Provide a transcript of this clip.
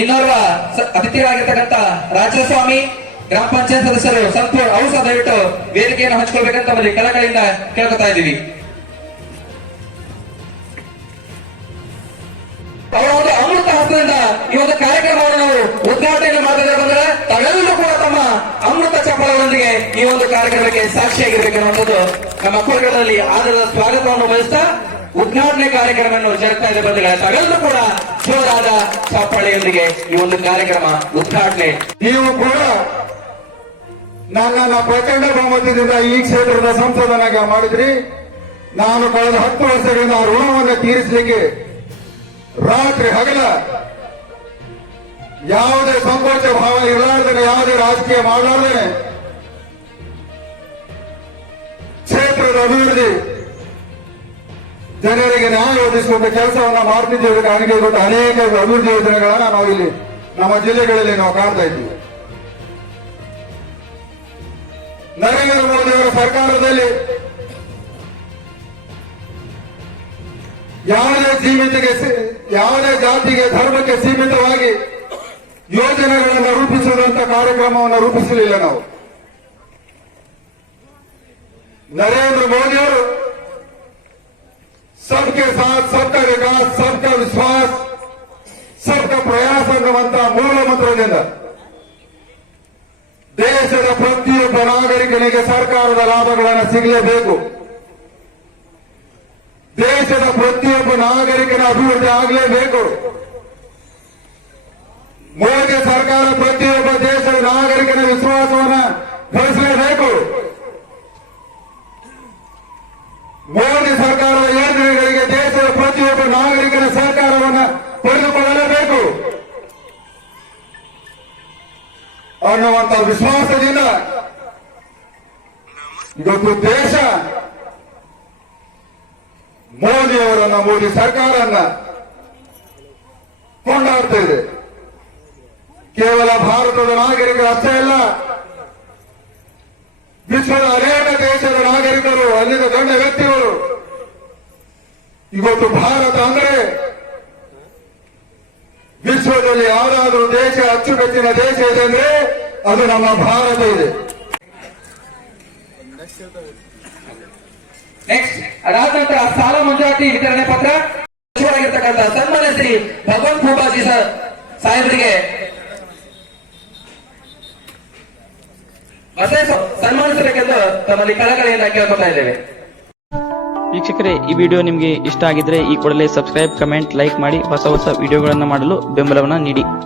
ಇನ್ನೋರ್ವ ಅತಿಥಿಗಳಾಗಿರ್ತಕ್ಕಂಥ ರಾಜಸ್ವಾಮಿ ಗ್ರಾಮ ಪಂಚಾಯತ್ ಸದಸ್ಯರು ಸಂಪೂರ್ಣ ಔಷಧ ದಯವಿಟ್ಟು ವೇದಿಕೆಯನ್ನು ಹಂಚ್ಕೊಳ್ಬೇಕಂತ ನಮ್ಮಲ್ಲಿ ಕಳಕಳಿಯಿಂದ ಕೇಳ್ಕೊತಾ ಇದ್ದೀವಿ. ಅವರ ಒಂದು ಅಮೃತ ಹಸ್ತದಿಂದ ಈ ಒಂದು ಕಾರ್ಯಕ್ರಮವನ್ನು ನಾವು ಉದ್ಘಾಟನೆ ಮಾಡದೇ ಬಂದರೆ ತಾವೆಲ್ಲರೂ ಕೂಡ ತಮ್ಮ ಅಮೃತ ಚಪ್ಪಳಗಳೊಂದಿಗೆ ಈ ಒಂದು ಕಾರ್ಯಕ್ರಮಕ್ಕೆ ಸಾಕ್ಷಿಯಾಗಿರ್ಬೇಕೆನ್ನುವಂಥದ್ದು ನಮ್ಮ ಕೋರಿಗಳಲ್ಲಿ ಆದರದ ಸ್ವಾಗತವನ್ನು ಬಯಸ್ತಾ ಉದ್ಘಾಟನೆ ಕಾರ್ಯಕ್ರಮವನ್ನು ಜರುಗ್ತಾ ಇದೆ ಬಂಧುಗಳ ತಾವೆಲ್ಲರೂ ಕೂಡ ಜೋರಾದ ಚಪ್ಪಾಳೆಯೊಂದಿಗೆ ಈ ಒಂದು ಕಾರ್ಯಕ್ರಮ ಉದ್ಘಾಟನೆ. ನೀವು ಕೂಡ ನನ್ನನ್ನು ಪ್ರಚಂಡ ಬಹುಮತದಿಂದ ಈ ಕ್ಷೇತ್ರದ ಸಂಸದನಾಗಿ ಮಾಡಿದ್ರಿ. ನಾನು ಕಳೆದ 10 ವರ್ಷಗಳಿಂದ ಆ ಋಣವನ್ನು ತೀರಿಸಲಿಕ್ಕೆ ರಾತ್ರಿ ಹಗಲ ಯಾವುದೇ ಸಂಕೋಚ ಭಾವ ಇರಲಾರ್ದೇನೆ, ಯಾವುದೇ ರಾಜಕೀಯ ಮಾಡಲಾರ್ದೇನೆ ಕ್ಷೇತ್ರದ ಅಭಿವೃದ್ಧಿ, ಜನರಿಗೆ ನ್ಯಾಯ ಒದಗಿಸುವಂತ ಕೆಲಸವನ್ನ ಮಾಡ್ತಿದ್ದೇವೆ. ನನಗೆ ಗೊತ್ತು ಅನೇಕ ಅಭಿವೃದ್ಧಿ ಯೋಜನೆಗಳನ್ನ ನಾವು ಇಲ್ಲಿ ನಮ್ಮ ಜಿಲ್ಲೆಗಳಲ್ಲಿ ನಾವು ಕಾಣ್ತಾ ಇದ್ದೀವಿ. ನರೇಂದ್ರ ಮೋದಿ ಅವರ ಸರ್ಕಾರದಲ್ಲಿ ಯಾವುದೇ ಜಾತಿಗೆ ಧರ್ಮಕ್ಕೆ ಸೀಮಿತವಾಗಿ ಯೋಜನೆಗಳನ್ನು ರೂಪಿಸುವಂತ ಕಾರ್ಯಕ್ರಮವನ್ನು ರೂಪಿಸಲಿಲ್ಲ ನಾವು. ನರೇಂದ್ರ ಮೋದಿ ಅವರು ಸಬ್ಕೆ ಸಾಥ್ ಸಬ್ಕಾ ವಿಕಾಸ್ ಸಬ್ಕಾ ವಿಶ್ವಾಸ್ ಸಬ್ಕಾ ಪ್ರಯಾಸ ಅನ್ನುವಂತ ಮೂಲ ಮಂತ್ರದಿಂದ ದೇಶದ ಪ್ರತಿಯೊಬ್ಬ ನಾಗರಿಕನಿಗೆ ಸರ್ಕಾರದ ಲಾಭಗಳನ್ನು ಸಿಗಲೇಬೇಕು. ದೇಶದ ಪ್ರತಿಯೊಬ್ಬ ನಾಗರಿಕನ ಅಭಿವೃದ್ಧಿ ಆಗಲೇಬೇಕು. ಮೋದಿ ಸರ್ಕಾರ ಪ್ರತಿಯೊಬ್ಬ ದೇಶದ ನಾಗರಿಕನ ವಿಶ್ವಾಸವನ್ನು ಗಳಿಸಲೇಬೇಕು. ಮೋದಿ ಸರ್ಕಾರದ ಯೋಜನೆಗಳಿಗೆ ದೇಶದ ಪ್ರತಿಯೊಬ್ಬ ನಾಗರಿಕನ ಸಹಕಾರವನ್ನು ಪಡೆದುಕೊಳ್ಳಲೇಬೇಕು ಅನ್ನುವಂತ ವಿಶ್ವಾಸದಿಂದ ಇವತ್ತು ದೇಶ ಮೋದಿಯವರನ್ನ, ಮೋದಿ ಸರ್ಕಾರನ್ನ ಕೊಂಡಾಡ್ತಾ ಇದೆ. ಕೇವಲ ಭಾರತದ ನಾಗರಿಕರು ಅಷ್ಟೇ ಅಲ್ಲ, ವಿಶ್ವದ ಅನೇಕ ದೇಶದ ನಾಗರಿಕರು, ಅಲ್ಲಿನ ಗಣ್ಯ ವ್ಯಕ್ತಿಗಳು ಇವತ್ತು ಭಾರತ ಅಂದ್ರೆ ವಿಶ್ವದಲ್ಲಿ ಯಾವುದಾದ್ರೂ ದೇಶ ಅಚ್ಚುಕಟ್ಟಿನ ದೇಶ ಇದೆ ಅಂದ್ರೆ ಅದು ನಮ್ಮ ಭಾರತ ಇದೆ. ನೆಕ್ಸ್ಟ್ ಅದಾದ ನಂತರ ಸಾಲ ಮಂಜೂರಾತಿ ವಿತರಣೆ ಪತ್ರ ಆಗಿರ್ತಕ್ಕಂಥ ಸನ್ಮಾನ್ಯ ಶ್ರೀ ಭಗವಂತ ಭೂಪಾಜಿ ಸಾಹೇಬರಿಗೆ ಸನ್ಮಾನಿಸಬೇಕೆಂದು ತಮ್ಮಲ್ಲಿ ಕಳಕಳಿಯಿಂದ ಕೇಳ್ಕೊತಾ ಇದ್ದೇವೆ. ವೀಕ್ಷಕರೇ, ಈ ವಿಡಿಯೋ ನಿಮಗೆ ಇಷ್ಟ ಆಗಿದ್ರೆ ಈ ಕೂಡಲೇ ಸಬ್ಸ್ಕ್ರೈಬ್, ಕಮೆಂಟ್, ಲೈಕ್ ಮಾಡಿ ಹೊಸ ವಿಡಿಯೋಗಳನ್ನು ಮಾಡಲು ಬೆಂಬಲವನ್ನು ನೀಡಿ.